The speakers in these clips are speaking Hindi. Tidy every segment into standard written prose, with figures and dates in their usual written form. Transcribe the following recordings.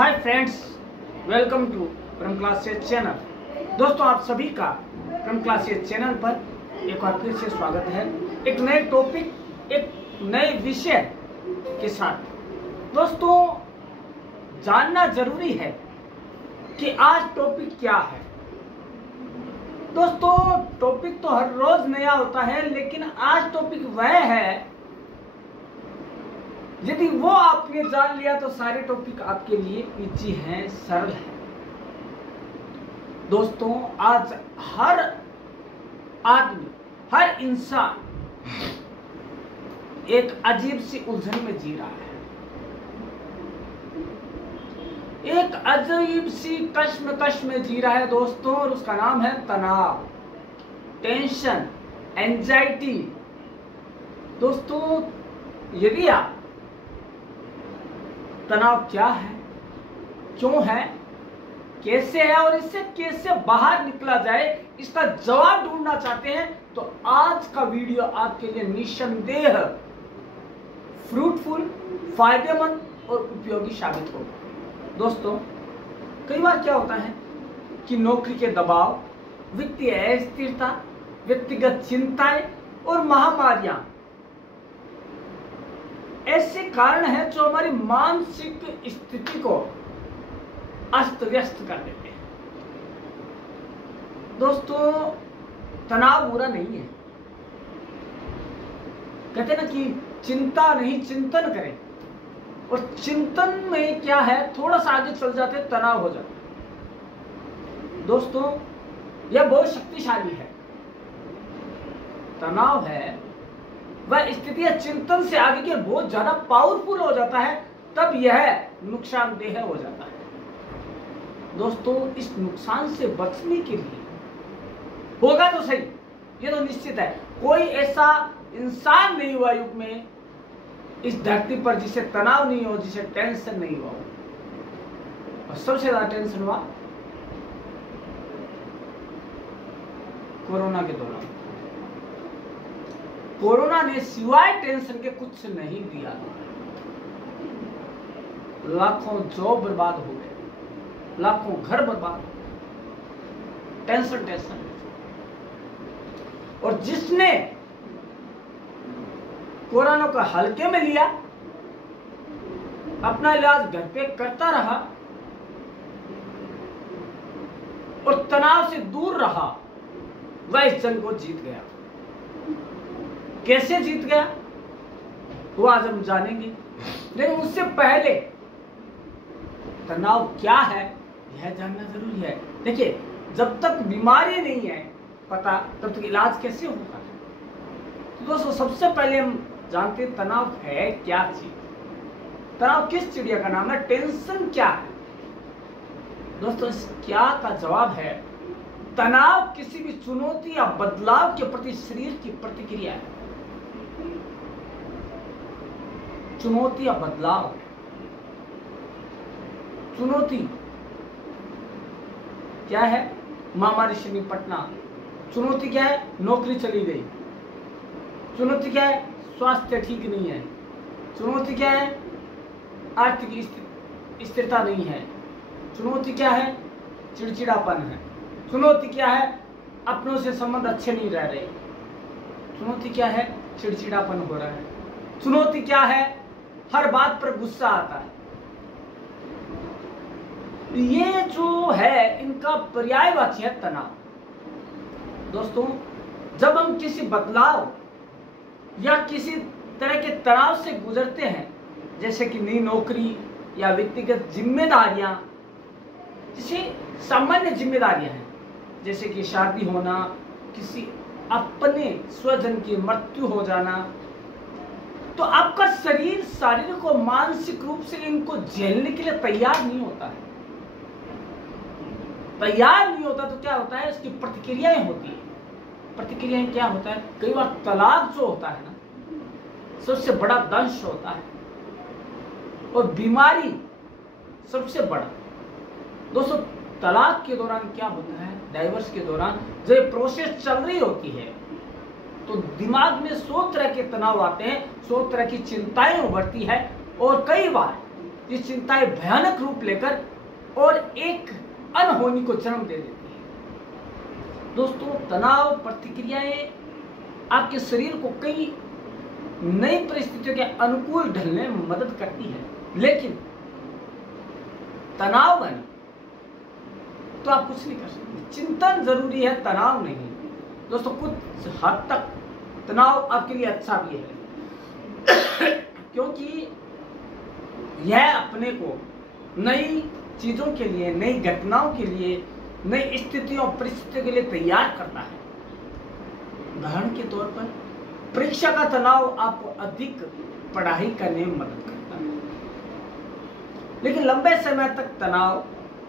हाय फ्रेंड्स, वेलकम टू क्रम क्लासेस चैनल। दोस्तों, आप सभी का क्रम क्लासेस चैनल पर एक बार फिर से स्वागत है, एक नए टॉपिक, एक नए विषय के साथ। दोस्तों, जानना जरूरी है कि आज टॉपिक क्या है। दोस्तों, टॉपिक तो हर रोज नया होता है, लेकिन आज टॉपिक वह है, यदि वो आपने जान लिया तो सारे टॉपिक आपके लिए इजी हैं, सरल हैं। दोस्तों, आज हर आदमी, हर इंसान एक अजीब सी उलझन में जी रहा है, एक अजीब सी कश्मकश में जी रहा है दोस्तों, और उसका नाम है तनाव, टेंशन, एंजाइटी। दोस्तों, यदि आप तनाव क्या है, क्यों है, कैसे है और इससे कैसे बाहर निकला जाए, इसका जवाब ढूंढना चाहते हैं तो आज का वीडियो आपके लिए निस्संदेह फ्रूटफुल, फायदेमंद और उपयोगी साबित होगा। दोस्तों, कई बार क्या होता है कि नौकरी के दबाव, वित्तीय अस्थिरता, व्यक्तिगत चिंताएं और महामारियां ऐसे कारण हैं जो हमारी मानसिक स्थिति को अस्त व्यस्त कर देते हैं। दोस्तों, तनाव बुरा नहीं है। कहते ना कि चिंता नहीं, चिंतन करें, और चिंतन में क्या है, थोड़ा सा आगे चल जाते तनाव हो जाता है। दोस्तों, यह बहुत शक्तिशाली है। तनाव है वह स्थिति या चिंतन से आगे के बहुत ज्यादा पावरफुल हो जाता है, तब यह नुकसानदेह हो जाता है। दोस्तों, इस नुकसान से बचने के लिए होगा तो सही, ये तो निश्चित है, कोई ऐसा इंसान नहीं हुआ युग में इस धरती पर जिसे तनाव नहीं हो, जिसे टेंशन नहीं हुआ हो। और सबसे ज्यादा टेंशन हुआ कोरोना के दौरान। कोरोना ने सिवाय टेंशन के कुछ नहीं दिया। लाखों जॉब बर्बाद हो गए, लाखों घर बर्बाद हो गए, टेंशन टेंशन। और जिसने कोरोना को हल्के में लिया, अपना इलाज घर पे करता रहा और तनाव से दूर रहा, वह इस जंग को जीत गया। कैसे जीत गया वो आज हम जानेंगे, लेकिन उससे पहले तनाव क्या है यह जानना जरूरी है। देखिए, जब तक बीमारी नहीं है पता, तब तक इलाज कैसे होगा। तो दोस्तों, सबसे पहले हम जानते हैं तनाव है क्या चीज। तनाव किस चिड़िया का नाम है, टेंशन क्या है। दोस्तों, इस क्या का जवाब है, तनाव किसी भी चुनौती या बदलाव के प्रति शरीर की प्रतिक्रिया है। चुनौती या बदलाव। चुनौती क्या है, महामारी से निपटना। चुनौती क्या है, नौकरी चली गई। चुनौती क्या है, स्वास्थ्य ठीक नहीं है। चुनौती क्या है, आर्थिक स्थिरता नहीं है। चुनौती क्या है, चिड़चिड़ापन है। चुनौती क्या है, अपनों से संबंध अच्छे नहीं रह रहे। चुनौती क्या है, चिड़चिड़ापन हो रहा है। चुनौती क्या है, हर बात पर गुस्सा आता है। ये जो है, इनका पर्यायवाची है तनाव। दोस्तों, जब हम किसी बदलाव या किसी तरह के तनाव से गुजरते हैं, जैसे कि नई नौकरी या व्यक्तिगत जिम्मेदारियां, जैसे सामान्य जिम्मेदारियां हैं, जैसे कि शादी होना, किसी अपने स्वजन की मृत्यु हो जाना, तो आपका शरीर शारीरिक और मानसिक रूप से इनको झेलने के लिए तैयार नहीं होता है। तैयार नहीं होता तो क्या होता है, इसकी प्रतिक्रियाएं होती है। प्रतिक्रियाएं क्या होता है, कई बार तलाक जो होता है ना, सबसे बड़ा दंश होता है, और बीमारी सबसे बड़ा। दोस्तों, तलाक के दौरान क्या होता है, डाइवोर्स के दौरान जब ये प्रोसेस चल रही होती है, तो दिमाग में 100 तरह के तनाव आते हैं, 100 तरह की चिंताएं उभरती है, और कई बार ये चिंताएं भयानक रूप लेकर और एक अनहोनी को जन्म दे देती है। दोस्तों, तनाव प्रतिक्रियाएं आपके शरीर को कई नई परिस्थितियों के अनुकूल ढलने में मदद करती है, लेकिन तनाव बने तो आप कुछ नहीं कर सकते। चिंतन जरूरी है, तनाव नहीं। दोस्तों, कुछ हद तक तनाव आपके लिए अच्छा भी है क्योंकि यह अपने को नई चीजों के लिए, नई घटनाओं के लिए, नई स्थितियों और परिस्थितियों के लिए तैयार करता है। उदाहरण के तौर पर परीक्षा का तनाव आपको अधिक पढ़ाई करने में मदद करता है, लेकिन लंबे समय तक तनाव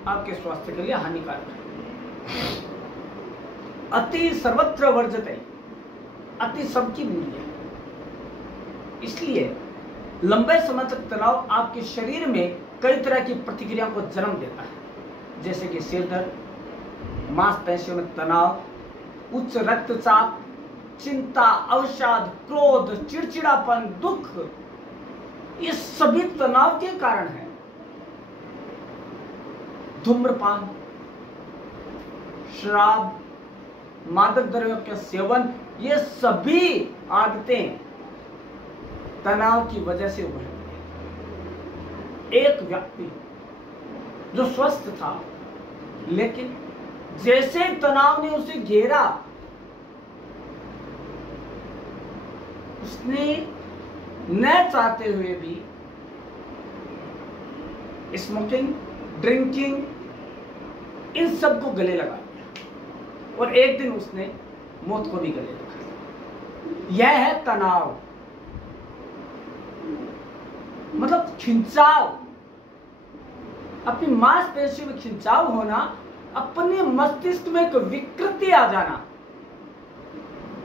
आपके स्वास्थ्य के लिए हानिकारक है। अति सर्वत्र वर्जते, अति सबकी बुरी है। इसलिए लंबे समय तक तनाव आपके शरीर में कई तरह की प्रतिक्रियाओं को जन्म देता है, जैसे कि सिर दर्द, मांसपेशियों में तनाव, उच्च रक्तचाप, चिंता, अवसाद, क्रोध, चिड़चिड़ापन, दुख, ये सभी तनाव के कारण है। धूम्रपान, शराब, मादक द्रव्यों का सेवन, ये सभी आदतें तनाव की वजह से उभरती है। एक व्यक्ति जो स्वस्थ था, लेकिन जैसे तनाव ने उसे घेरा, उसने न चाहते हुए भी स्मोकिंग, ड्रिंकिंग, इन सब को गले लगा दिया और एक दिन उसने मौत को भी गले लगा दिया। यह है तनाव, मतलब खिंचाव, अपनी मांसपेशियों में खिंचाव होना, अपने मस्तिष्क में एक विकृति आ जाना,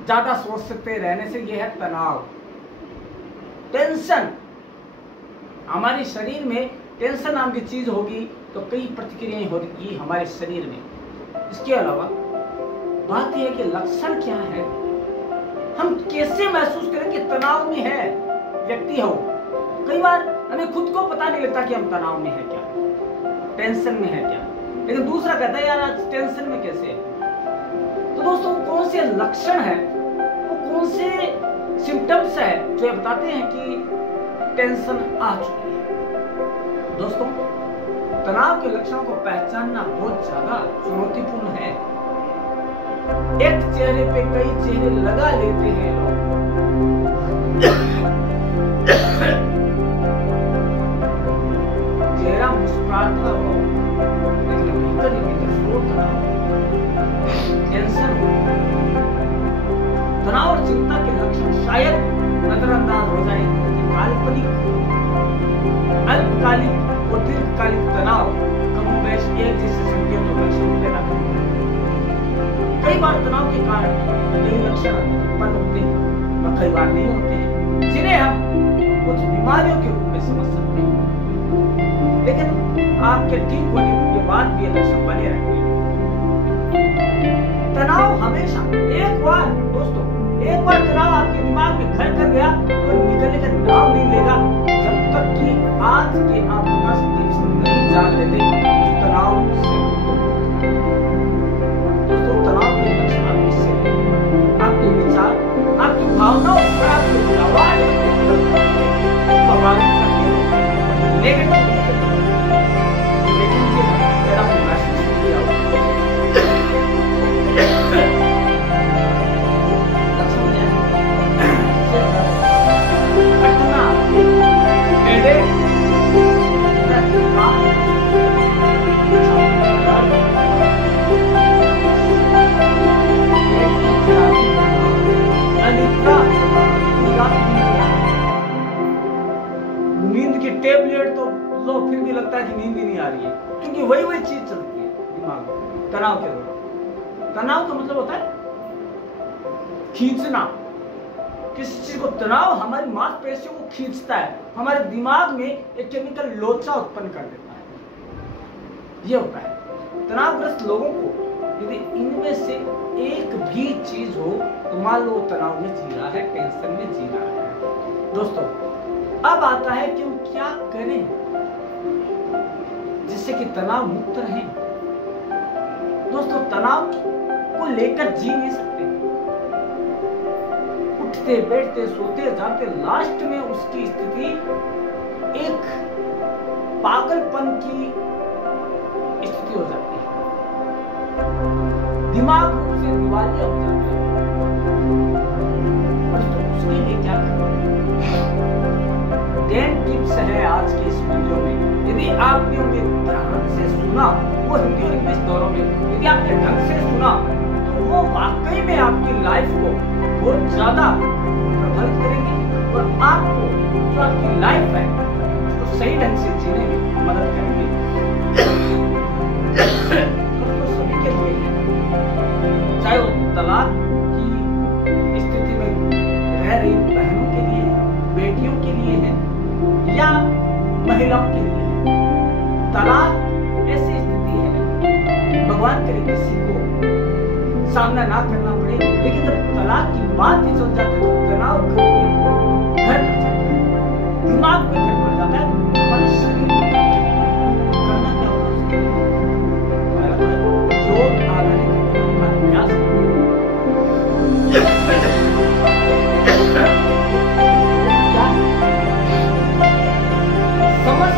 ज्यादा सोचते रहने से यह है तनाव। टेंशन, हमारे शरीर में टेंशन नाम की चीज होगी तो कई प्रतिक्रियाएं होगी हमारे शरीर में। इसके अलावा बात यह है कि लक्षण क्या है, हम कैसे महसूस करें कि तनाव में है व्यक्ति हो। कई बार हमें खुद को पता नहीं लगता कि हम तनाव में है क्या, टेंशन में है क्या, लेकिन दूसरा कहता है यार आज टेंशन में कैसे है। तो दोस्तों, कौन से लक्षण है, वो कौन से सिम्टम्स है जो ये बताते हैं कि टेंशन आ चुकी है। दोस्तों, तनाव के लक्षणों को पहचानना बहुत ज्यादा चुनौतीपूर्ण है। एक चेहरे पे कई चेहरे लगा लेते हैं चेहरा मुस्कुराता हो, लेकिन भीतर ही भीतर शोर तनाव, टेंशन हो। तनाव और चिंता के लक्षण शायद नजरअंदाज हो जाए, काल्पनिक, अल्पकालिक और दीर्घकालिक तनाव कमोबेश एक जैसे संकेत और लक्षण पैदा करते हैं। कई बार तनाव के कारण कई लक्षण उत्पन्न होते हैं और कई बार नहीं होते हैं, जिन्हें हम कुछ बीमारियों के रूप में समझ सकते हैं, लेकिन आपके ठीक होने के बाद भी ये लक्षण बने रहते हैं। तनाव हमेशा एक बार तनाव आपके दिमाग में घर कर गया तो निकलने का नाम नहीं लेगा, जब तक कि आज के आप 10 टिप्स नहीं जान लेते उस तनाव से। दोस्तों, तनाव के लक्षण आप किससे, आपके विचार, आपकी भावनाओं और आपके आवाज प्रभावित करते हैं। नेगेटिव नींद की टेबलेट तो लो, फिर भी लगता है कि नींद ही नहीं आ रही है, क्योंकि वही चीज चलती है दिमाग में तनाव के दौरान। तनाव का मतलब होता है खींचना, किसी चीज को तनाव हमारी मांसपेशियों को खींचता है, हमारे दिमाग में एक केमिकल लोचा उत्पन्न कर देता है। ये होता है तनावग्रस्त लोगों को। यदि इनमें से एक भी चीज हो तो मान लो तनाव में जी रहा है, टेंशन में जी रहा है। दोस्तों, अब आता है कि हम क्या करें। जिससे कि तनाव मुक्त रहें। दोस्तों, तनाव को लेकर जी नहीं सकते। उठते बैठते सोते जाते लास्ट में उसकी स्थिति एक पागलपन की स्थिति हो जाती है, दिमाग रूप से दिवालिया हो जाता है। तो उसके लिए क्या करना? 10 टिप्स है आज के इस वीडियो में। यदि आपने उन्हें ध्यान से सुना, वो हिंदी और इंग्लिश दोनों में, यदि आपने ढंग से सुना तो वो वाकई में आपकी लाइफ को बहुत ज्यादा प्रभावित करेंगे और आपको जो आपकी लाइफ है उसको सही ढंग से जीने में मदद करेंगे। तो सभी के लिए है, चाहे वो तलाक की स्थिति में रह रही बहनों के लिए, बेटियों के लिए है या महिलाओं के लिए। तलाक ऐसी स्थिति है, भगवान करे किसी को सामना ना करना पड़े, लेकिन जब तलाक की बात ही चल जाती है तो तनाव घर कर जाता है, दिमाग में घर पड़ जाता है, हमारे शरीर में करना क्या होगा उसके लिए? योग आराधना का अभ्यास समझ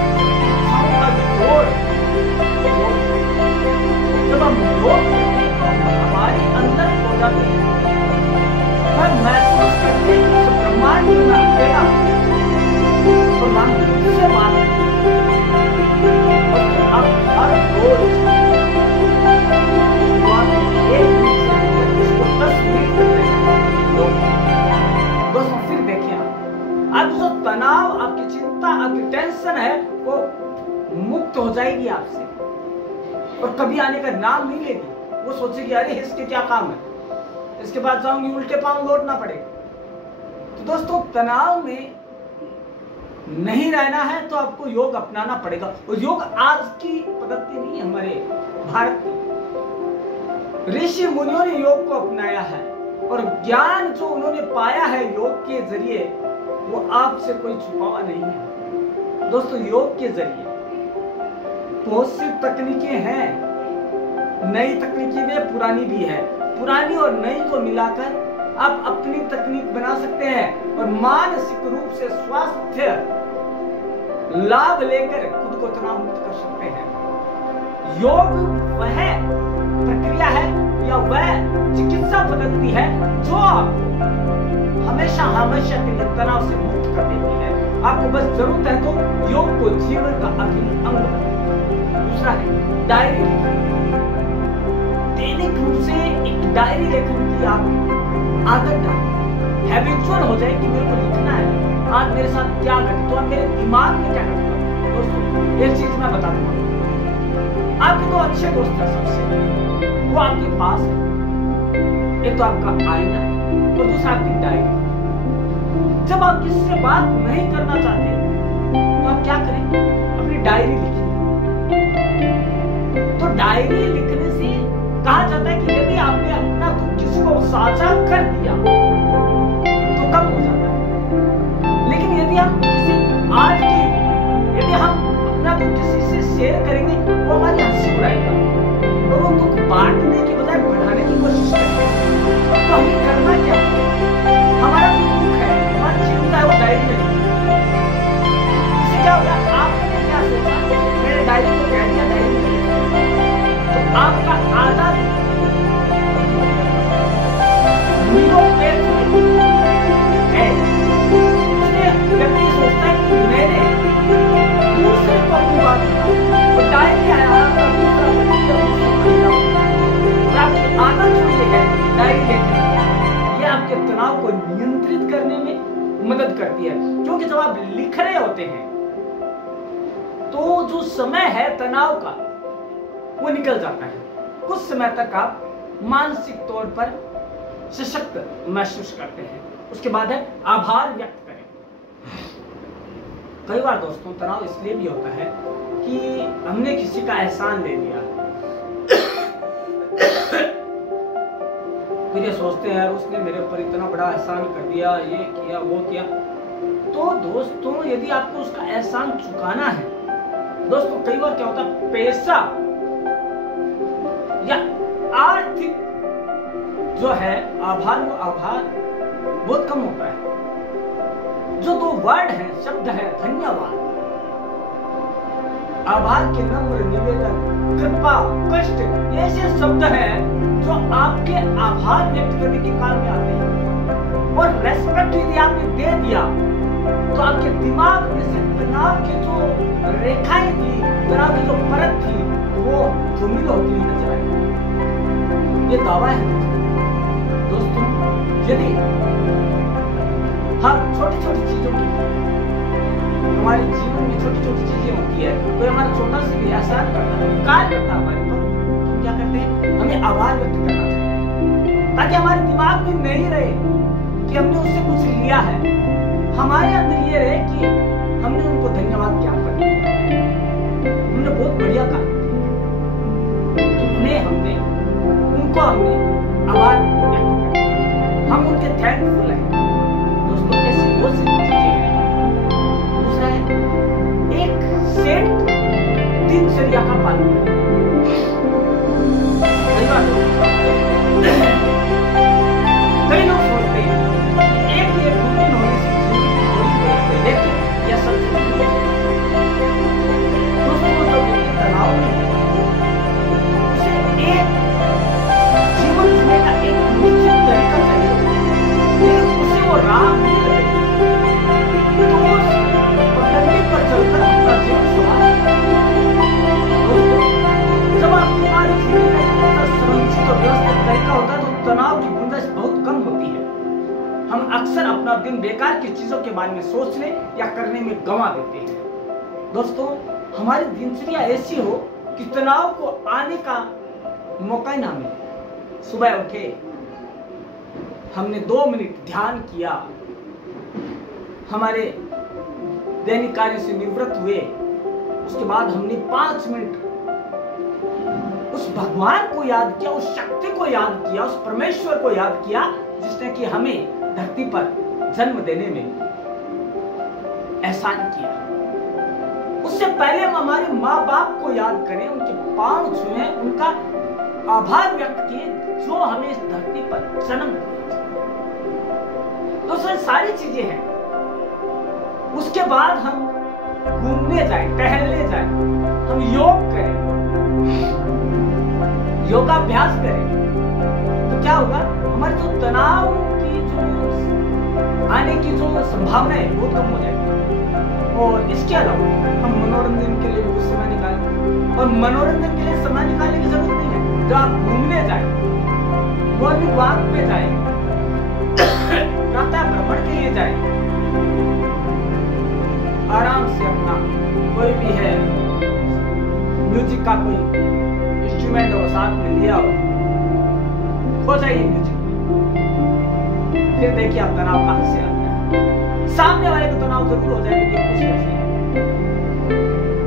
जब हम योग हमारे अंदर हो जाते हैं, पर महसूस करते हैं कि ब्रह्मांड में अकेला और मानसिक से बात आप हर रोज एक मिनट से इसको 10 मिनट दोस्तों फिर देखिए आप जो तनाव, आपकी चिंता, आपकी टेंशन है वो मुक्त हो जाएगी आपसे और कभी आने का नाम नहीं लेगी। वो सोचेगी अरे इसके क्या काम है, इसके बाद जाऊंगी उल्टे पांव लौटना पड़ेगा। तो दोस्तों, तनाव में नहीं रहना है तो आपको योग अपनाना पड़ेगा। और योग आज की पद्धति नहीं है, हमारे भारत की ऋषि मुनियों ने योग को अपनाया है और ज्ञान जो उन्होंने पाया है योग के जरिए वो आपसे कोई छुपा हुआ नहीं है। दोस्तों, योग के जरिए बहुत सी तकनीकें हैं, नई तकनीकी में पुरानी भी है, पुरानी और नई को मिलाकर आप अपनी तकनीक बना सकते हैं और मानसिक रूप से स्वास्थ्य लाभ लेकर खुद को तनाव मुक्त कर सकते हैं। योग वह प्रक्रिया है या वह चिकित्सा पद्धति है जो आपको हमेशा हमेशा के लिए तनाव से मुक्त कर देती है। आपको बस जरूरत है तो योग को जीवन का अभिन्न अंग बनाए। दूसरा है डायरी लिखना। दैनिक रूप से एक डायरी लेखन की आप आदत डालें, हैबिचुअल हो जाए कि मेरे को लिखना है आज मेरे साथ क्या घटे, तो आप मेरे दिमाग में क्या घटता है। दोस्तों, एक चीज मैं बता दूंगा, आपके दो अच्छे दोस्त हैं सबसे, वो आपके पास है, एक तो आपका आईना और दूसरा आपकी डायरी। जब आप किसी से बात नहीं करना चाहते तो आप क्या करें, अपनी डायरी लिखिए। तो डायरी लिखने से कहा जाता है कि यदि आपने अपना दुख किसी को साझा कर दिया तो कम हो जाता है, लेकिन यदि हम यदि हम अपना दुख किसी से शेयर करेंगे वो हमारी हंसी उड़ाएगा और वो दुख बांटने की बजाय बढ़ाने की कोशिश करेगा। तो हमें करना क्या, हमारा जो दुख है, हमारी चिंता है, वो डायरी में इससे क्या होगा, आपने क्या सोचा, मैंने डायरी को कह दिया डायरी में, तो आपका आधा व्यक्ति सोचता है कि मैंने दूसरे को अपनी बात बताई, डायरी आया आपकी आदत जो ये है डायरी लिखने, ये आपके तनाव को नियंत्रित करने में मदद करती है। क्योंकि जब आप लिख रहे होते हैं तो जो समय है तनाव का वो निकल जाता है। कुछ समय तक आप मानसिक तौर पर सशक्त महसूस करते हैं, उसके बाद है आभार व्यक्त करें। कई बार दोस्तों तनाव इसलिए भी होता है कि हमने किसी का एहसान ले लिया, फिर ये सोचते हैं उसने मेरे ऊपर इतना बड़ा एहसान कर दिया, ये किया वो किया। तो दोस्तों यदि आपको उसका एहसान चुकाना है दोस्तों कई बार क्या होता है, पैसा या आर्थिक जो है आभार, वो आभार बहुत कम होता है। जो दो वर्ड है, शब्द है धन्यवाद, आभार के नम्र निवेदन, कृपा, कष्ट, ये ऐसे शब्द हैं जो आपके आभार व्यक्त करने के काम में आते हैं। और रेस्पेक्ट यदि आपने दे दिया तो आपके दिमाग में से तनाव की जो रेखाएं थी, तनाव की जो परत थी, वो धूमिल होती हुई नजर आई। ये दावा है दोस्तों, यदि हम छोटी छोटी चीजों की, हमारे जीवन में छोटी छोटी चीजें होती है, तो हमारा छोटा सा भी एहसान करता है, कार्य करता है हमारे ऊपर, तो क्या करते हैं, हमें आभार व्यक्त करना चाहिए, ताकि हमारे दिमाग में नहीं रहे कि हमने उससे कुछ लिया है, हमारे अंदर ये रहे कि हमने उनको धन्यवाद क्या कर दिया, उन्होंने बहुत बढ़िया काम किया, उनको हमने आभार व्यक्त किया, हम उनके थैंकफुल हैं। दोस्तों ऐसी बहुत सी चीजें हैं। दूसरा है, एक सेट दिनचर्या का पालन करें। कई लोग सोचते हैं कि एक रूटीन होने से जिंदगी बोरिंग हो जाती है, लेकिन यह सच नहीं है। दोस्तों जो व्यक्ति तनाव में है, उसे एक जीवन जीने का एक निश्चित तरीका चाहिए, लेकिन उसे वो राह मिल गई तो वो पगडंडी पर चलकर अपना जीवन संभाल। जब आपके पास जीने का संरचित और व्यवस्थित तरीका होता है तो तनाव की गुंजाइश बहुत कम होती है। हम अक्सर अपना दिन बेकार की चीजों के बारे में सोचने या करने में गंवा देते हैं। दोस्तों हमारी दिनचर्या ऐसी हो कि तनाव को आने का मौका ही ना मिले। सुबह उठे, हमने 2 मिनट ध्यान किया, हमारे दैनिक कार्य से निवृत्त हुए, उसके बाद हमने 5 मिनट उस भगवान को याद किया, उस शक्ति को याद किया, उस परमेश्वर को याद किया जिसने कि हमें धरती पर जन्म देने में एहसान किया। उससे पहले हम हमारे माँ बाप को याद करें, उनके पांव छुएं, उनका आभार व्यक्त किए जो हमें इस धरती पर जन्म दिया। दोस्तों सारी चीजें हैं। उसके बाद हम घूमने जाएं, टहलने जाएं, हम योग करें, योगाभ्यास करें, तो क्या होगा, हमारे जो तनाव की जो आने की जो संभावना है वो कम हो जाएगी। और इसके अलावा हम मनोरंजन के लिए भी कुछ समय निकालें, और मनोरंजन के लिए समय निकालने की जरूरत नहीं है। जब आप घूमने जाएं, मॉर्निंग वॉक पे जाएं, प्रातः भ्रमण के लिए जाएं, आराम से अपना कोई भी है म्यूजिक का कोई इंस्ट्रूमेंट हो साथ में लिया हो जाइए म्यूजिक, फिर देखिए आप तनाव कहां से आता है। सामने वाले को तनाव जरूर हो जाएगा कि कुछ कैसे है।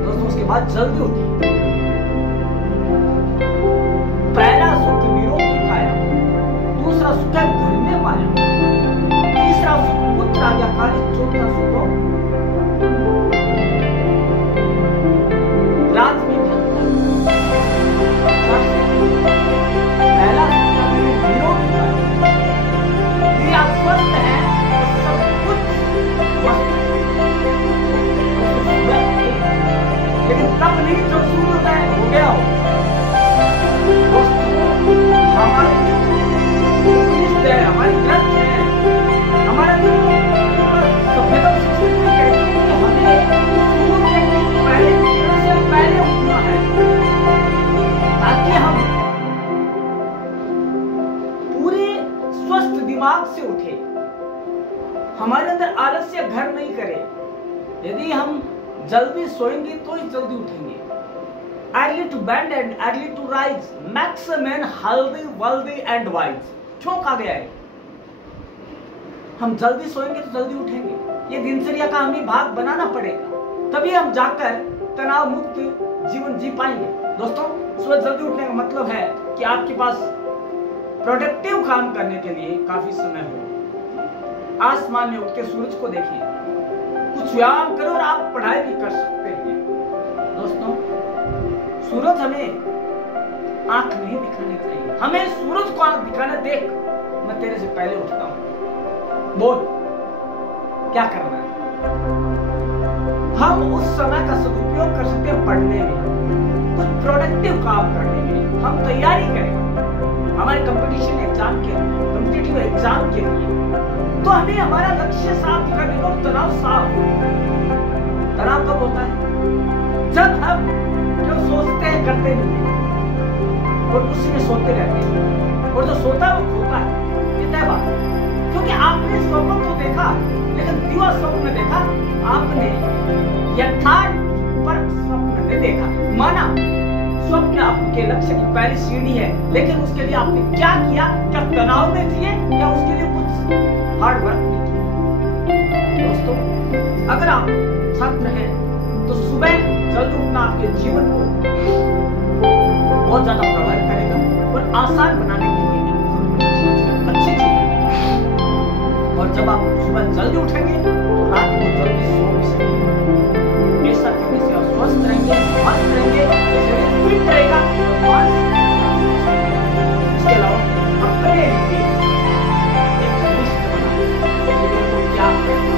दोस्तों उसके बाद जल्दी उठिए। पहला सुख निरोगी काया, दूसरा सुख है घर में माया, तीसरा सुख पुत्र आज्ञाकारी, चौथा सुख राज में पहला निरोगी काया, यदि आप स्वस्थ हैं तो सब कुछ मस्त है, लेकिन तब नहीं जब सूर्योदय हो गया हो। हमारे है, हमारी ग्रंथ है, हमारा जो सभ्यता संस्कृति कहती है कि हमें सूर्य के पहले उठना है, ताकि हम पूरे स्वस्थ दिमाग से उठे, हमारे अंदर आलस्य घर नहीं करे। यदि हम जल्दी सोएंगे तो ही जल्दी उठेंगे। Early to bed and early to rise makes a man healthy, wealthy and wise. क्यों कहा गया है? हम जल्दी सोएंगे तो जल्दी उठेंगे। ये दिनचर्या का हमें भाग बनाना पड़ेगा, तभी हम जाकर तनाव मुक्त जीवन जी पाएंगे। दोस्तों सुबह जल्दी उठने का मतलब है कि आपके पास प्रोडक्टिव काम करने के लिए काफी समय हो। आसमान में उठ के सूरज को देखिए, कुछ व्यायाम करो और आप पढ़ाई भी कर सकते हैं। दोस्तों, सूरज हमें आंख नहीं दिखानी चाहिए, हमें सूरज को आंख दिखाना, देख मैं तेरे से पहले उठता हूं, बोल क्या करना है। हम उस समय का सदुपयोग कर सकते हैं पढ़ने में, कुछ प्रोडक्टिव काम करने में, हम तैयारी करें हमारे कंपटीशन एग्जाम के लिए, कॉम्पिटिटिव एग्जाम के लिए, तो हमें हमारा लक्ष्य साफ करने को, तनाव साफ। तनाव कब होता है? जब हम जो सोचते हैं करते नहीं और उसी में सोते रहते हैं, और जो सोता है वो खोता है। कितना बात, क्योंकि आपने स्वप्न तो देखा, लेकिन दिवा स्वप्न देखा आपने, यथार्थ पर स्वप्न ने देखा। माना स्वप्न आपके लक्ष्य की पहली सीढ़ी है, लेकिन उसके लिए आपने क्या किया? क्या तनाव में जिए या उसके लिए कुछ हार्ड वर्क नहीं किया? दोस्तों, अगर आप छात्र हैं तो सुबह जल्दी उठना आपके जीवन को बहुत ज्यादा प्रभावित करेगा और आसान बनाने के लिए अच्छी चीज है। और जब आप सुबह जल्दी उठेंगे तो रात को जल्दी सो भी सकेंगे। ऐसा करने से आप स्वस्थ रहेंगे, मस्त रहेंगे, शरीर फिट रहेगा। इसके अलावा अपने लिए एक लिस्ट बनाएं, क्या करना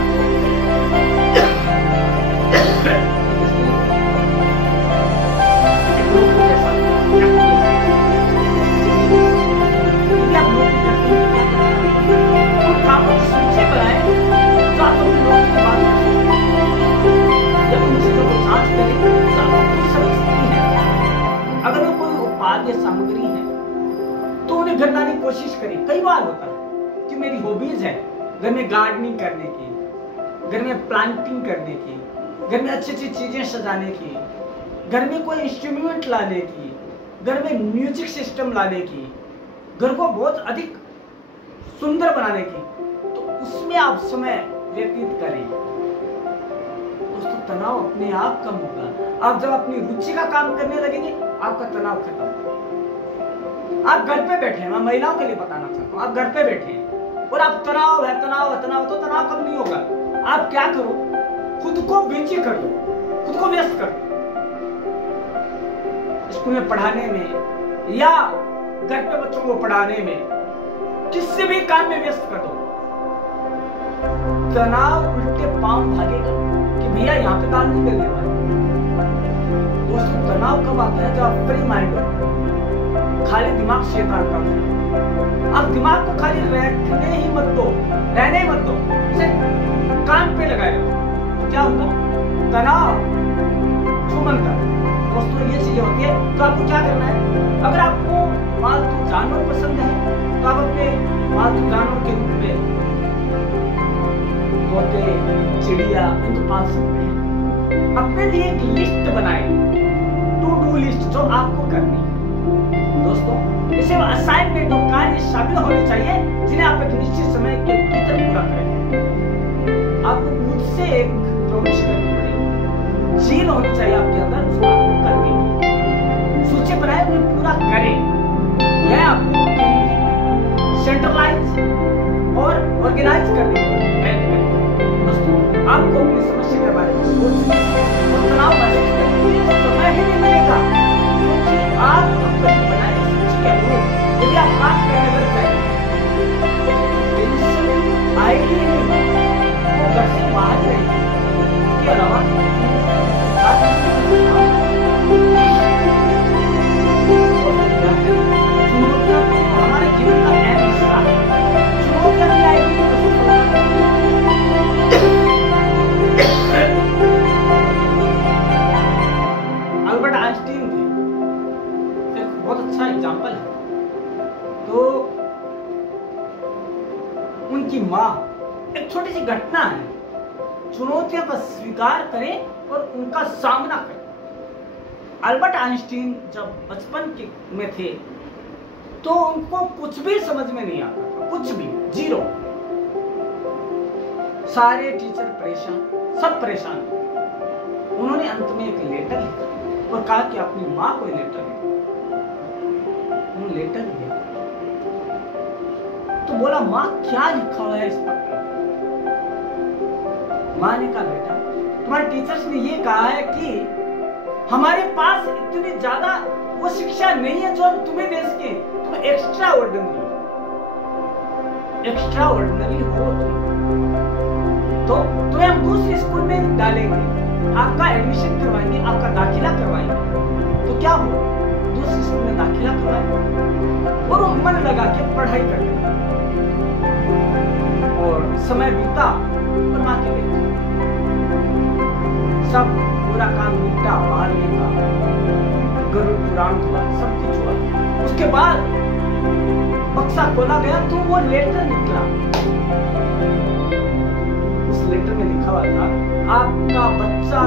सामग्री है तो उन्हें घर लाने की कोशिश करें। कई बार होता है कि मेरी हॉबीज है घर में गार्डनिंग करने की, घर में प्लांटिंग करने की, घर में अच्छी अच्छी चीजें सजाने की, घर में कोई इंस्ट्रूमेंट लाने की, घर में म्यूजिक सिस्टम लाने की, घर को बहुत अधिक सुंदर बनाने की, तो उसमें आप समय व्यतीत करें। दोस्तों, तनाव अपने आप कम होगा। आप जब अपनी रुचि का काम करने लगेंगे आपका तनाव खत्म होगा। आप घर पे बैठे हैं, मैं महिलाओं के लिए बताना चाहता हूँ, आप घर पे बैठे हैं और आप तनाव है तनाव है तनाव, तो तनाव कम नहीं होगा। आप क्या करो, खुद को बिजी कर दो, खुद को व्यस्त कर दो, स्कूल में पढ़ाने में या घर पे बच्चों को पढ़ाने में, किसी भी काम में व्यस्त कर दो। तनाव उल्टे पांव भागेगा कि भैया यहाँ पे काम नहीं करने वाले। दोस्तों, तनाव कब आता है? जब आप फ्री माइंड हो, खाली दिमाग शैतान का है। आप दिमाग को खाली रहने ही मत दो, रहने ही मत दो, इसे काम पे लगाए तो क्या होगा? तनाव चुमन का। दोस्तों, ये चीजें होती है। तो आपको क्या करना है? अगर आपको पालतू जानवर पसंद है तो आप अपने पालतू जानवर के रूप में तोते, चिड़िया, इनको पाल सकते हैं। अपने लिए एक लिस्ट बनाएं, टू डू लिस्ट, जो आपको करनी है। दोस्तों, इसे असाइनमेंट और कार्य शामिल होने चाहिए जिन्हें आप एक निश्चित समय के भीतर पूरा करें। आपको खुद से एक प्रॉमिस करनी पड़ेगी, झील होनी चाहिए आपके अंदर उस काम को करने की। सूची बनाए हुए पूरा करें। यह आपको सेंट्रलाइज और ऑर्गेनाइज करने की हेल्प करेगी। दोस्तों, आपको अपनी समस्या के बारे में सोचने और तनाव महसूस करने के लिए समय ही नहीं मिलेगा, क्योंकि आप अपनी बनाए सूची के अनुरूप यदि आप काम करने लग जाएंगे, टेंशन आएगी ही नहीं, वो घर से बाहर ही रहेगी। इसके अलावा हमारे जीवन का अहम हिस्सा है। चुनौतियां नहीं आएगी अल्बर्ट आइंस्टीन थे, एक बहुत अच्छा एग्जाम्पल है। तो उनकी माँ, एक छोटी सी घटना है, चुनौतियों का स्वीकार करें और उनका सामना करें। अल्बर्ट आइंस्टीन जब बचपन में थे तो उनको कुछ भी समझ में नहीं आता था, कुछ भी, जीरो। सारे टीचर परेशान, सब परेशान। उन्होंने अंत में एक लेटर लिखा और कहा कि अपनी माँ को लेटर लिखो। उन्होंने लेटर लिखा तो बोला, माँ क्या लिखा हुआ है इस पत्र? माँ ने कहा, बेटा तुम्हारे टीचर्स ने ये कहा है कि हमारे पास इतनी ज्यादा वो शिक्षा नहीं है जो हम तुम्हें दे सके। तुम एक्स्ट्रा ऑर्डिनरी हो तुम। तो तुम्हें हम दूसरे स्कूल में डालेंगे, आपका एडमिशन करवाएंगे, आपका दाखिला करवाएंगे। तो क्या हो, दूसरे स्कूल में दाखिला करवाएंगे और वो मन लगा के पढ़ाई करते और समय बीता और माँ के लिए सब पूरा काम निपटा, बाहर निकला, गरुड़ पुराण हुआ, सब कुछ हुआ। उसके बाद बक्सा खोला गया तो वो लेटर निकला। उस लेटर में लिखा हुआ था, आपका बच्चा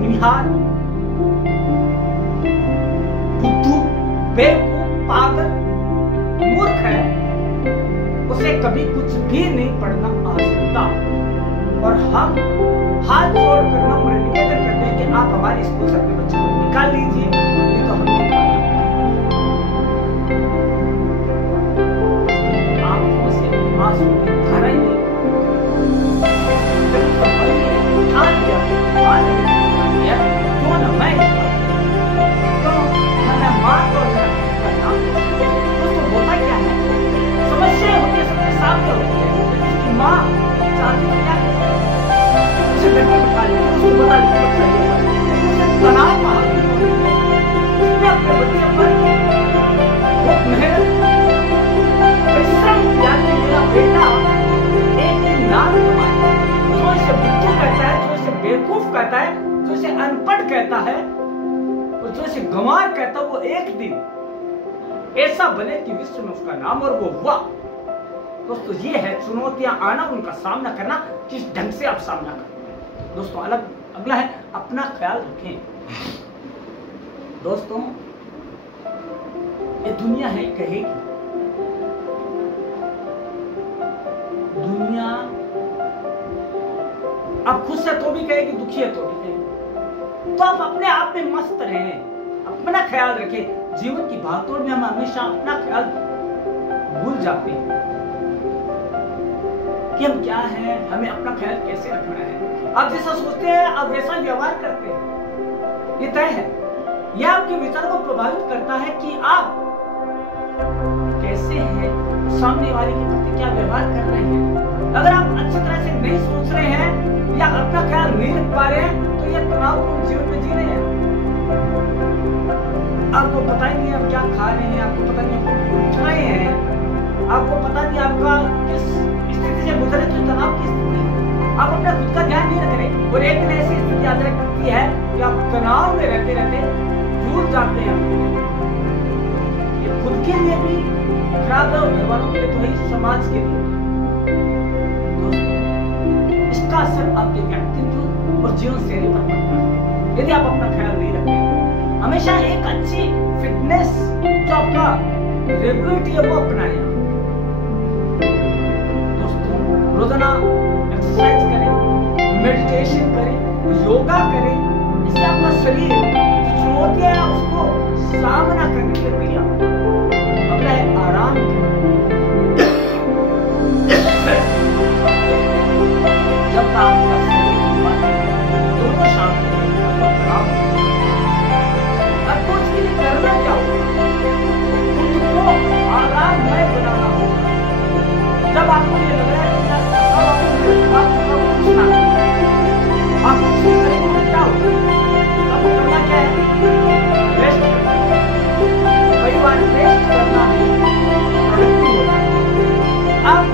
निहाल बुद्धू, बेवकूफ, पागल, मूर्ख है, उसे कभी कुछ भी नहीं पढ़ना आ सकता और हम हाथ जोड़कर नम्र निवेदन करते हैं कि आप हमारे स्कूल से अपने बच्चे को निकाल लीजिए, नहीं तो हम आंखों से आंसू की धाराएं क्यों ना मैं दोस्तों होता क्या है, समस्या होती है सबके सामने होती है, लेकिन उसकी माँ चाहती है क्या उसे घर में बिठा लेती है, उसको बता देती है लेकिन उसे तनाव महावीर उसने अपने बच्चे पर बहुत मेहनत परिश्रम किया कि मेरा बेटा एक दिन नाम कमाए। जो इसे बुद्धू कहता है, जो इसे बेवकूफ कहता है, जो इसे अनपढ़ कहता है और जो इसे गंवार कहता है, वो एक दिन ऐसा बने कि विश्व में उसका नाम, और वो हुआ। दोस्तों ये है चुनौतियां आना, उनका सामना करना, किस ढंग से आप सामना करते। दोस्तों अगला है अपना ख्याल रखें। दोस्तों ये दुनिया है कहेगी, दुनिया आप खुश है तो भी कहेगी, दुखी है तो भी कहेगी। तो आप अपने आप में मस्त रहें, अपना ख्याल रखें। जीवन की भागदौड़ में हम हमेशा अपना ख्याल भूल जाते हैं कि हम क्या हैं, हमें अपना ख्याल कैसे रखना है। आप जैसा सोचते हैं आप वैसा व्यवहार करते हैं, ये तय है। यह आपके विचार को प्रभावित करता है कि आप कैसे हैं, सामने वाले के प्रति क्या व्यवहार कर रहे हैं। अगर आप अच्छी तरह से नहीं सोच रहे हैं या अपना ख्याल नहीं रख पा रहे हैं तो यह तनावपूर्ण जीवन में जी रहे हैं। आपको पता ही नहीं आप क्या खा रहे हैं, आपको पता नहीं आप उठ रहे हैं, आपको पता नहीं आपका किस स्थिति से गुजरे, तो तनाव की स्थिति आप अपना खुद का ध्यान नहीं रख रहे और एक दिन ऐसी स्थिति आ जाती है कि आप तनाव में रहते रहते भूल जाते हैं। ये खुद के लिए भी खराब है और घर वालों के लिए तो है, समाज के लिए। दोस्तों इसका असर आपके व्यक्तित्व और जीवन शैली पर पड़ता है यदि आप अपना ख्याल नहीं रखते। हमेशा एक अच्छी फिटनेस जो आपका रेगुलरिटी है वो अपनाएं। दोस्तों रोजाना एक्सरसाइज करें, मेडिटेशन करें, योगा करें, इससे आपका शरीर जो चुनौतियां है उसको सामना करने के लिए तैयार। अगला है आराम जब आपका दोनों शांत आपको इसके लिए करना क्या होगा, खुद को आराममय बनाना होगा। जब आपको ये लग रहा है कि आपको उल्टा होगा, आपको करना क्या है, रेस्ट करना। कई बार रेस्ट करना भी प्रोडक्टिव होता है। आप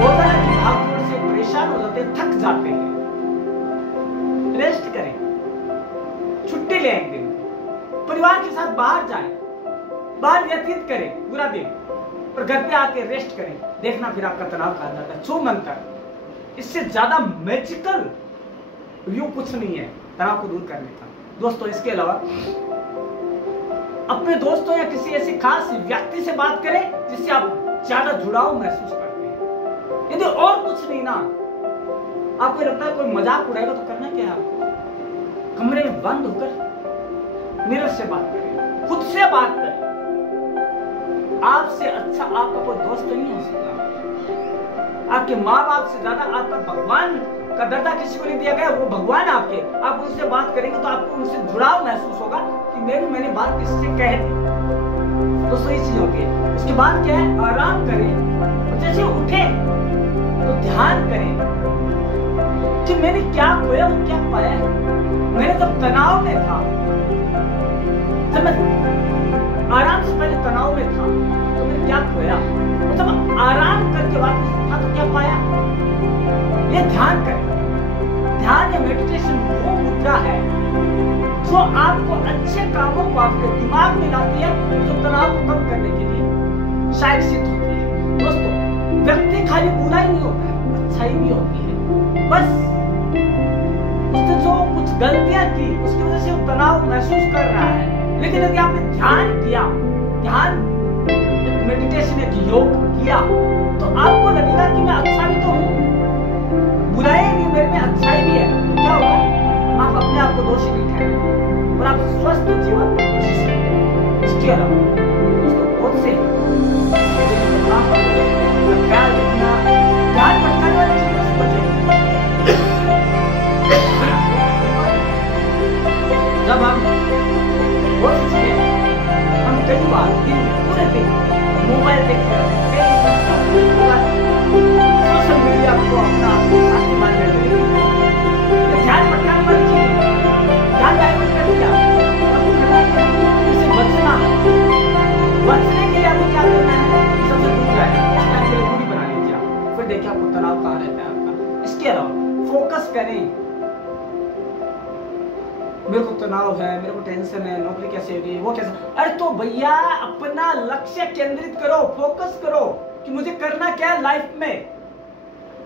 रोजाना की भागदौड़ से परेशान हो जाते हैं, थक जाते हैं, रेस्ट करें, छुट्टी लें, एक दिन परिवार के साथ बाहर जाएं, बाहर व्यतीत करें पूरा दिन, और घर पे आके रेस्ट करें। देखना फिर आपका तनाव कहा जाता है 6 मंत्र। इससे ज्यादा मैजिकल व्यू कुछ नहीं है तनाव को दूर करने का। दोस्तों इसके अलावा अपने दोस्तों या किसी ऐसी खास व्यक्ति से बात करें जिससे आप ज्यादा जुड़ाव महसूस करते हैं। यदि और कुछ नहीं ना, आपको लगता है कोई मजाक उड़ाएगा तो करना क्या है, आपको कमरे में बंद होकर मिरर से बात करें, खुद से बात करें। आपसे अच्छा आपका कोई दोस्त नहीं हो सकता। आपके माँ बाप से ज्यादा आपका भगवान का दर्जा किसी को नहीं दिया गया। वो भगवान आपके, आप उनसे बात करेंगे तो आपको उनसे जुड़ाव महसूस होगा कि मैंने बात किससे कह दी। तो सही चीज होती है। उसके बाद क्या है, आराम करें और जैसे उठे तो ध्यान करें कि मैंने क्या खोया और क्या पाया है। मैंने जब तनाव में था, जब मैं आराम से पहले तनाव में था तो मैंने क्या खोया, और जब आराम करके वापस उठा तो क्या पाया। ये ध्यान करें। ध्यान या मेडिटेशन वो मुद्रा है जो आपको अच्छे कामों को आपके दिमाग में लाती है, जो तनाव को कम करने के लिए शायद सिद्ध होती है। दोस्तों, व्यक्ति खाली बुरा ही नहीं होता है, अच्छाई भी होती है। बस उसने जो कुछ गलतियां की उसकी वजह से वो तनाव महसूस कर रहा है। लेकिन यदि आपने ध्यान किया, ध्यान मेडिटेशन एक योग किया, तो आपको लगेगा कि मैं अच्छा भी तो हूँ, बुराई भी मेरे में, अच्छाई भी है। तो क्या होगा, आप अपने आप को दोषी नहीं ठहराएंगे और आप स्वस्थ जीवन जी सकते। इसके अलावा दोस्तों बहुत से ख्याल रखना, ध्यान भटकाने वाली चीजों से बचें। जब हम बहुत सी चीजें, हम कई बार दिन में पूरे दिन मोबाइल देखते रहते हैं, सोशल मीडिया को अपना साथी मान लेते हैं। ध्यान भटकाने वाली चीज, ध्यान डाइवर्ट कर दिया, इससे बचने के लिए आपको क्या करना है, सबसे दूर रहना, दूरी बना लीजिए आप। फिर देखिए आपको तनाव कहाँ रहता है आपका। इसके अलावा फोकस करें। मेरे को तनाव है, मेरे को टेंशन है, नौकरी कैसे होगी, वो कैसे, अरे तो भैया अपना लक्ष्य केंद्रित करो, फोकस करो कि मुझे करना क्या है लाइफ में।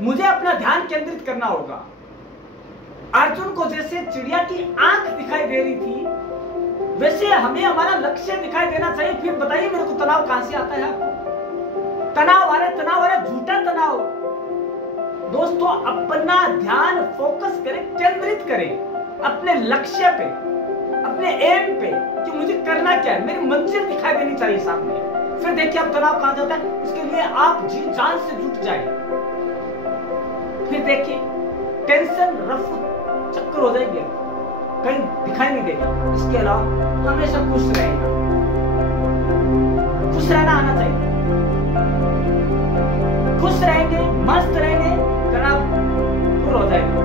मुझे अपना ध्यान केंद्रित करना होगा। अर्जुन को जैसे चिड़िया की आंख दिखाई दे रही थी, वैसे हमें हमारा लक्ष्य दिखाई देना चाहिए। फिर बताइए मेरे को तनाव कहां से आता है आपको? तनाव आ रहा है, झूठा तनाव। दोस्तों, अपना ध्यान फोकस करें, केंद्रित करें अपने लक्ष्य पे, अपने एम पे कि मुझे करना क्या है, मेरी मंजिल दिखाई देनी चाहिए सामने। फिर देखिए अब तनाव कहां जाता है, उसके लिए आप जी जान से जुट जाए। फिर देखिए टेंशन रफू चक्कर हो जाएगी, कहीं दिखाई नहीं देगी। इसके अलावा हमेशा खुश रहेगा, खुश रहना आना चाहिए। खुश रहेंगे, मस्त रहेंगे, तनाव दूर हो जाएगा।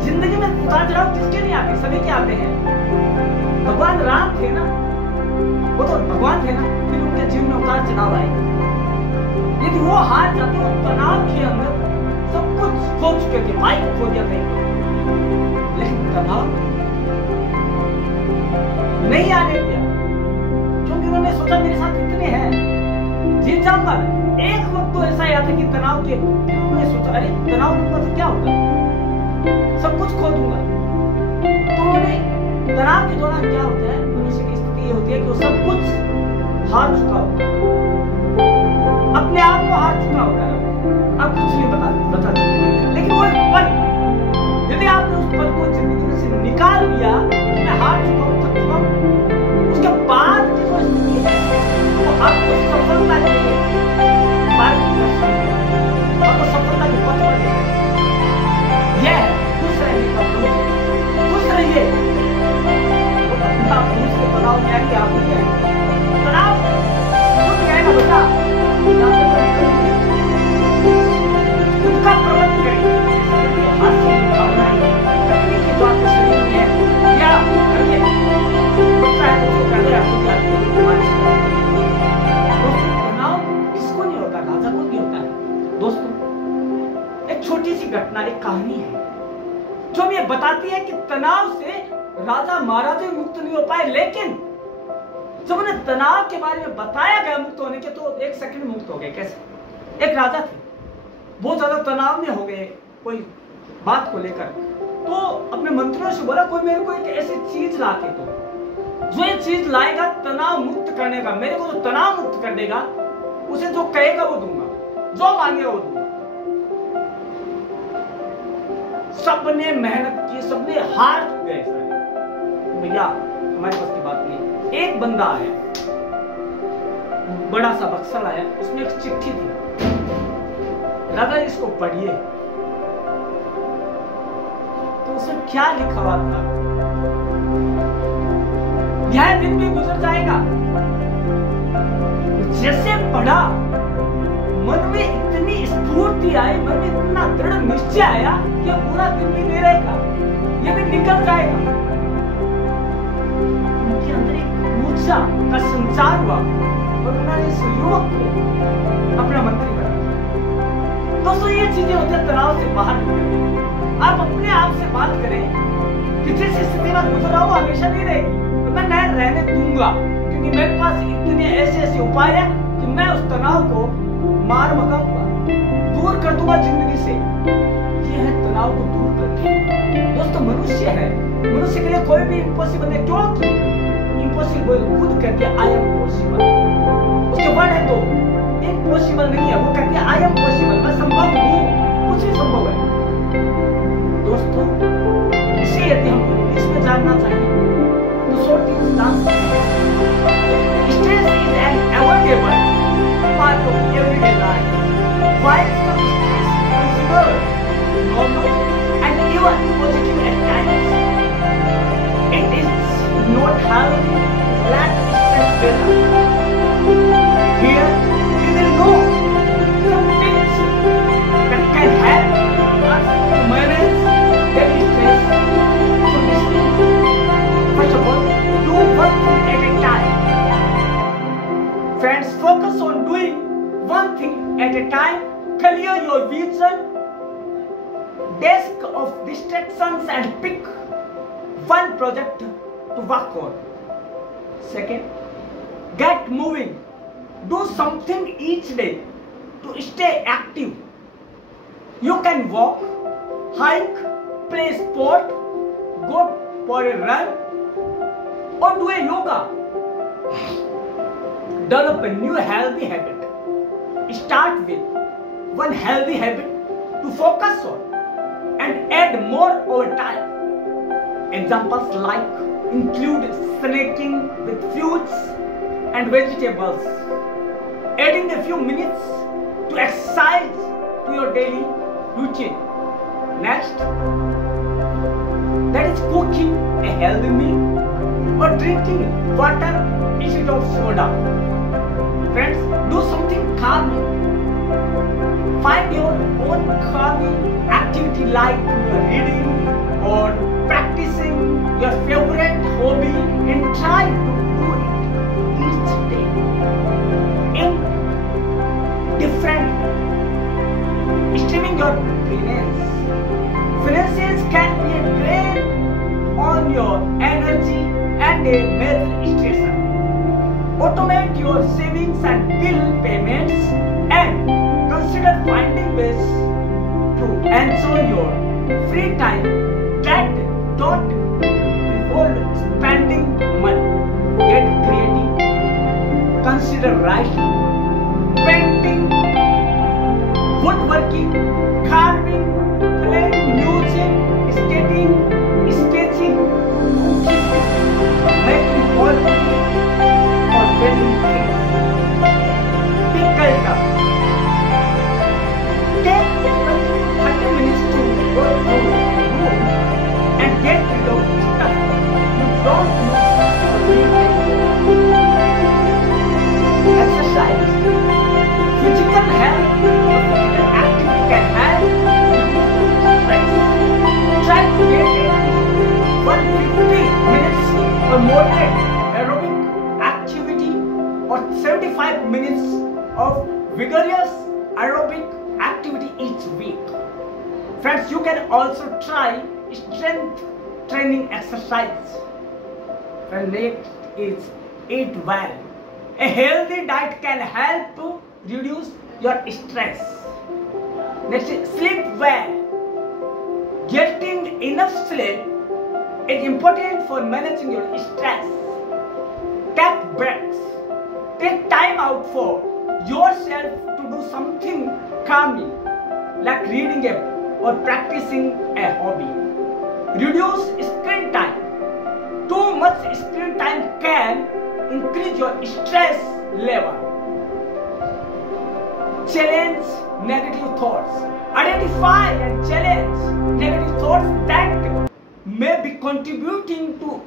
जिंदगी में उतार चढ़ाव किसके नहीं आते, सभी के आते हैं। भगवान राम थे ना, वो तो भगवान थे ना, फिर उनके जीवन में उतार चढ़ाव आए। यदि वो हार जाते, वो तनाव के अंदर सब कुछ खो चुके थे, माइक खो दिया था, लेकिन तनाव नहीं आने दिया, क्योंकि उन्होंने सोचा मेरे साथ कितने हैं, जीत जाऊंगा। एक वक्त तो ऐसा आया था कि तनाव के, उन्होंने सोचा अरे तनाव तो क्या होगा, सब कुछ खो दूंगा। तो उन्होंने तनाव के दौरान क्या होता है, मनुष्य की स्थिति ये होती है कि वो सब कुछ हार चुका होता है, अपने आप को हार चुका होता है, अब कुछ नहीं बता लेकिन वो एक पल, यदि आपने उस पल को जिंदगी में से निकाल लिया कि मैं हार चुका हूँ, थक चुका हूँ, उसके बाद की जो स्थिति है वो आपको सफलता देगी, आपको सफलता की पथ पर लेकर यह खुश रहने का खुश रहिए। आप दूसरे तनाव में आएंगे, आप नहीं आएंगे, तनाव खुद रहेगा बेटा, खुद का प्रबंध करिए। हाथ से भावनाएं तकनीकी जो आपके शरीर में है या करिए, बच्चा है तो पहले आपको क्या तनाव किसको नहीं होता, राजा को नहीं होता है। दोस्तों, एक छोटी सी घटना, एक कहानी है जो हमें बताती है कि तनाव से राजा महाराजा मुक्त नहीं हो पाए, लेकिन जब उन्हें तनाव के बारे में बताया गया मुक्त होने के, तो एक सेकंड में मुक्त हो गए। कैसे? एक राजा थे, बहुत ज्यादा तनाव में हो गए कोई बात को लेकर, तो अपने मंत्रियों से बोला कोई मेरे को एक ऐसी चीज ला के दो जो ये चीज लाएगा तनाव मुक्त करने का, मेरे को जो तनाव मुक्त कर देगा, उसे जो कहेगा वो दूंगा, जो मांगेगा वो दूंगा। सबने मेहनत की, सबने हार गए सारे, भैया हमारे पास की बात नहीं। एक बंदा आया, बड़ा सा बक्सा लाया, उसमें एक चिट्ठी थी, दादा इसको पढ़िए, तो उसमें क्या लिखा हुआ था, यह दिन भी गुजर जाएगा। जैसे पढ़ा, मन में इतनी स्फूर्ति आई, मन में इतना दृढ़ निश्चय आया कि पूरा दिन भी नहीं रहेगा, ये भी निकल जाएगा। उनके अंदर एक ऊर्जा का संचार हुआ और उन्होंने इस युवक को अपना मंत्री बना। दोस्तों, ये चीजें होती है तनाव से बाहर निकलने। आप अपने आप से बात करें कि जिस स्थिति में गुजर रहा हूं हमेशा नहीं रहेगी, तो मैं नहीं रहने दूंगा, क्योंकि मेरे पास इतने ऐसे उपाय हैं कि मैं उस तनाव को मार भगाऊंगा, दूर कर दूंगा जिंदगी से। ये है तनाव को दूर करके। दोस्तों, मनुष्य है, मनुष्य के लिए कोई भी इम्पॉसिबल है, क्योंकि इम्पॉसिबल खुद कहते हैं आई एम पॉसिबल। उसके वर्ड है तो इम्पॉसिबल नहीं है, वो कहते हैं आई एम पॉसिबल, मैं संभव हूँ, कुछ भी संभव है। दोस्तों, इसे यदि हम इसमें जानना चाहिए तो short answer, stress is an avoidable part of everyday life. While some stress is considered normal and even positive at times, it is not healthy to let stress better. Here we will know some tips that can help us to manage daily stress from this. First of all, do one thing at a time. Friends, focus on doing one thing at a time. Clear your vision, desk of distractions and pick one project to work on. Second, get moving. Do something each day to stay active. You can walk, hike, play sport, go for a run, or do a yoga. Develop a new healthy habit. Start with one healthy habit to focus on and add more over time. Examples like include snacking with fruits and vegetables, adding a few minutes to exercise to your daily routine. Next, that is cooking a healthy meal or drinking water instead of soda. Friends, do something calming. Find your own calming activity like reading or practicing your favorite hobby and try to do it each day in different way. Streaming your finance. Finances can be a drain on your energy and a major stressor. Automate your savings and bill payments and consider finding ways to ensure your free time that don't involve spending money. Get creative. Consider writing, painting, woodworking, carving, playing music, skating, sketching, cooking, making pottery, or building things. Pick it up. Take 30 minutes to go through a room and get rid of stuff you don't use or need anymore. Exercise. Physical health or physical activity can help reduce stress. Try to get at least 150 minutes or moderate aerobic activity or 75 minutes of vigorous aerobic activity each week. Friends, you can also try strength training exercise. And next is eat well. A healthy diet can help to reduce your stress. Next is sleep well. Getting enough sleep is important for managing your stress. Take breaks. Take time out for yourself to do something calming, like reading a book or practicing a hobby. Reduce screen time. Too much screen time can increase your stress level. challenge negative thoughts. Identify and challenge negative thoughts that may be contributing to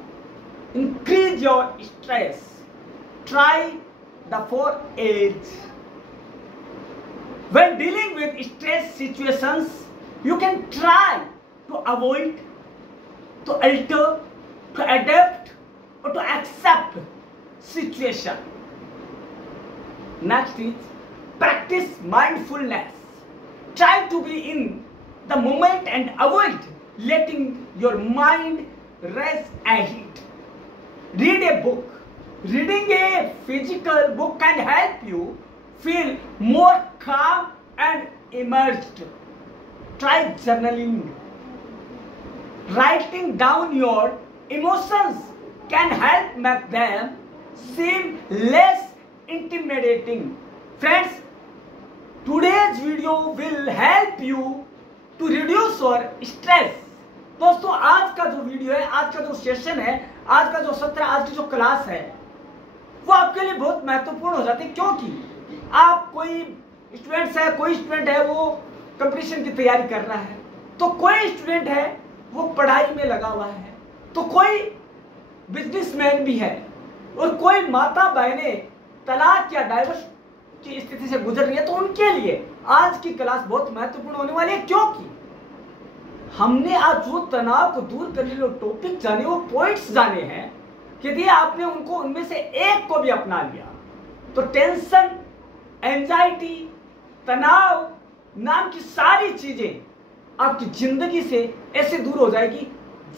increase your stress. Try the 4A's. When dealing with stress situations, you can try to avoid, to alter, to adapt, or to accept situation. Next is practice mindfulness. Try to be in the moment and avoid letting your mind race ahead. Read a book. Reading a physical book can help you feel more calm and immersed. Try journaling. Writing down your emotions can help make them seem less intimidating. Friends, today's video will help you to reduce your stress. दोस्तों, आज का जो वीडियो है, आज का जो सेशन है, आज का जो सत्र, आज की जो क्लास है, वो आपके लिए बहुत महत्वपूर्ण हो जाती है। क्योंकि आप कोई स्टूडेंट्स है, कोई स्टूडेंट है वो कंपटीशन की तैयारी कर रहा है, तो कोई स्टूडेंट है वो पढ़ाई में लगा हुआ है, तो कोई बिजनेसमैन भी है, और कोई माता बहनें तलाक या डाइवोर्स की स्थिति से गुजर रही है। तो उनके लिए आज की क्लास बहुत महत्वपूर्ण होने वाली है, क्योंकि हमने आज जो तनाव को दूर करने जो टॉपिक जाने, वो पॉइंट्स जाने हैं, कि यदि आपने उनको उनमें से एक को भी अपना लिया तो टेंशन, एंजाइटी, तनाव नाम की सारी चीजें आपकी जिंदगी से ऐसे दूर हो जाएगी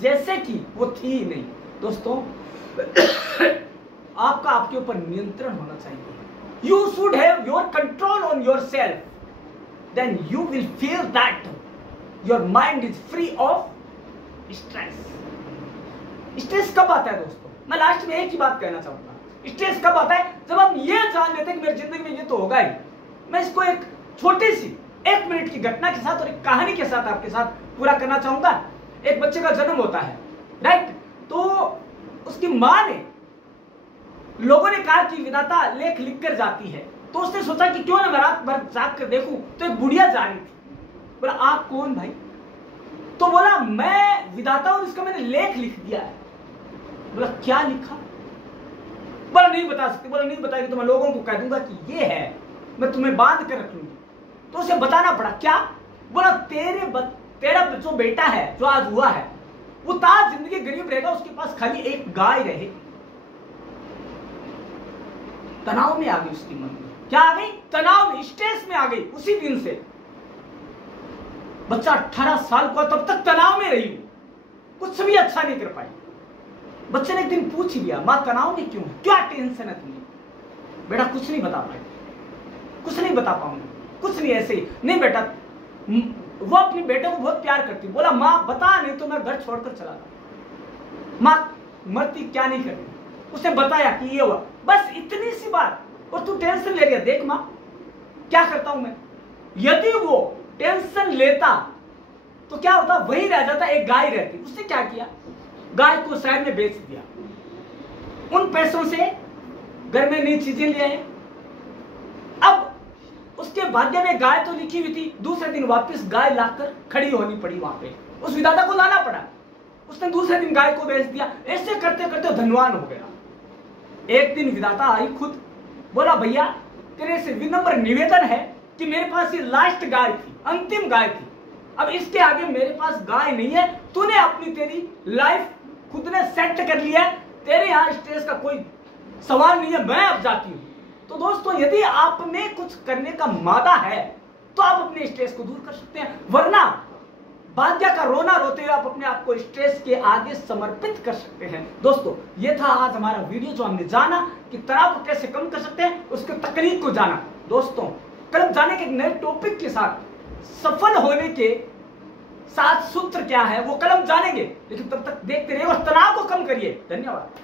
जैसे कि वो थी ही नहीं। दोस्तों, आपका आपके ऊपर नियंत्रण होना चाहिए। You should have your control on yourself, then you will feel that your mind is free of stress. Stress कब आता है दोस्तों? मैं लास्ट में एक ही बात कहना चाहूंगा। स्ट्रेस कब आता है? जब हम ये जान लेते हैं कि मेरी जिंदगी में ये तो होगा ही। मैं इसको एक छोटी सी 1 मिनट की घटना के साथ और एक कहानी के साथ आपके साथ पूरा करना चाहूंगा। एक बच्चे का जन्म होता है, राइट? तो उसकी माँ ने, लोगों ने कहा कि विधाता लेख लिख कर जाती है, तो उसने सोचा कि क्यों ना मैं रात भर जाग कर देखूं। तो एक बुढ़िया जा रही थी। बोला, आप कौन भाई? तो बोला, मैं विधाता हूं, इसका मैंने लेख लिख दिया है। बोला, क्या लिखा? बोला, नहीं बता सकती। बोला, नहीं बताएगी तो मैं लोगों को कह दूंगा कि ये है, मैं तुम्हें बांध कर रख लूंगी। तो उसे बताना पड़ा। क्या? बोला, तेरा जो बेटा है, जो आज हुआ है, वो ताज जिंदगी गरीब रहेगा, उसके पास खाली एक गाय रहेगी। तनाव में आ गई उसकी मन में। क्या आ गई? तनाव में, स्ट्रेस में आ गई। उसी दिन से बच्चा 18 साल का, तब तक तनाव में रही, कुछ भी अच्छा नहीं कर पाई। बच्चे ने एक दिन पूछ ही लिया, मां तनाव में क्यों? क्या टेंशन है तुम्हें? बेटा कुछ नहीं बता पाए, कुछ नहीं बता पाऊंगा, कुछ नहीं, ऐसे ही नहीं बेटा। वो अपने बेटे को बहुत प्यार करती। बोला, माँ बता, नहीं तो मैं घर छोड़कर चला जाऊं। माँ मरती, क्या नहीं करती। उसने बताया कि ये हुआ, बस इतनी सी बात, और तू टेंशन ले लिया। देख माँ, क्या करता हूं मैं। यदि वो टेंशन लेता तो क्या होता? वही रह जाता, एक गाय रहती। उसने क्या किया? गाय को शहर में बेच दिया। उन पैसों से घर में नई चीजें ले आए। अब उसके भाग्य में गाय तो लिखी हुई थी, दूसरे दिन वापस गाय लाकर खड़ी होनी पड़ी वहां पे, उस विधाता को लाना पड़ा। उसने दूसरे दिन गाय को बेच दिया। ऐसे करते करते धनवान हो गया। एक दिन विधाता आई खुद। बोला, भैया तेरे से विनम्र निवेदन है कि मेरे पास ये लास्ट गाय थी, अंतिम गाय थी, अब इसके आगे मेरे पास गाय नहीं है। तूने अपनी तेरी लाइफ खुद ने सेट कर लिया है, तेरे यहाँ स्ट्रेस का कोई सवाल नहीं है, मैं अब जाती हूँ। तो दोस्तों, यदि आपने कुछ करने का मादा है तो आप अपने स्ट्रेस को दूर कर सकते हैं, वरना भाग्य का रोना रोते हुए आप अपने आप को स्ट्रेस के आगे समर्पित कर सकते हैं। दोस्तों, ये था आज हमारा वीडियो, जो हमने जाना कि तनाव को कैसे कम कर सकते हैं, उसके तकनीक को जाना। दोस्तों, कल जाने के एक नए टॉपिक के साथ, सफल होने के 7 सूत्र क्या है वो कल हम जानेंगे। लेकिन तब तक देखते रहिए और तनाव को कम करिए। धन्यवाद।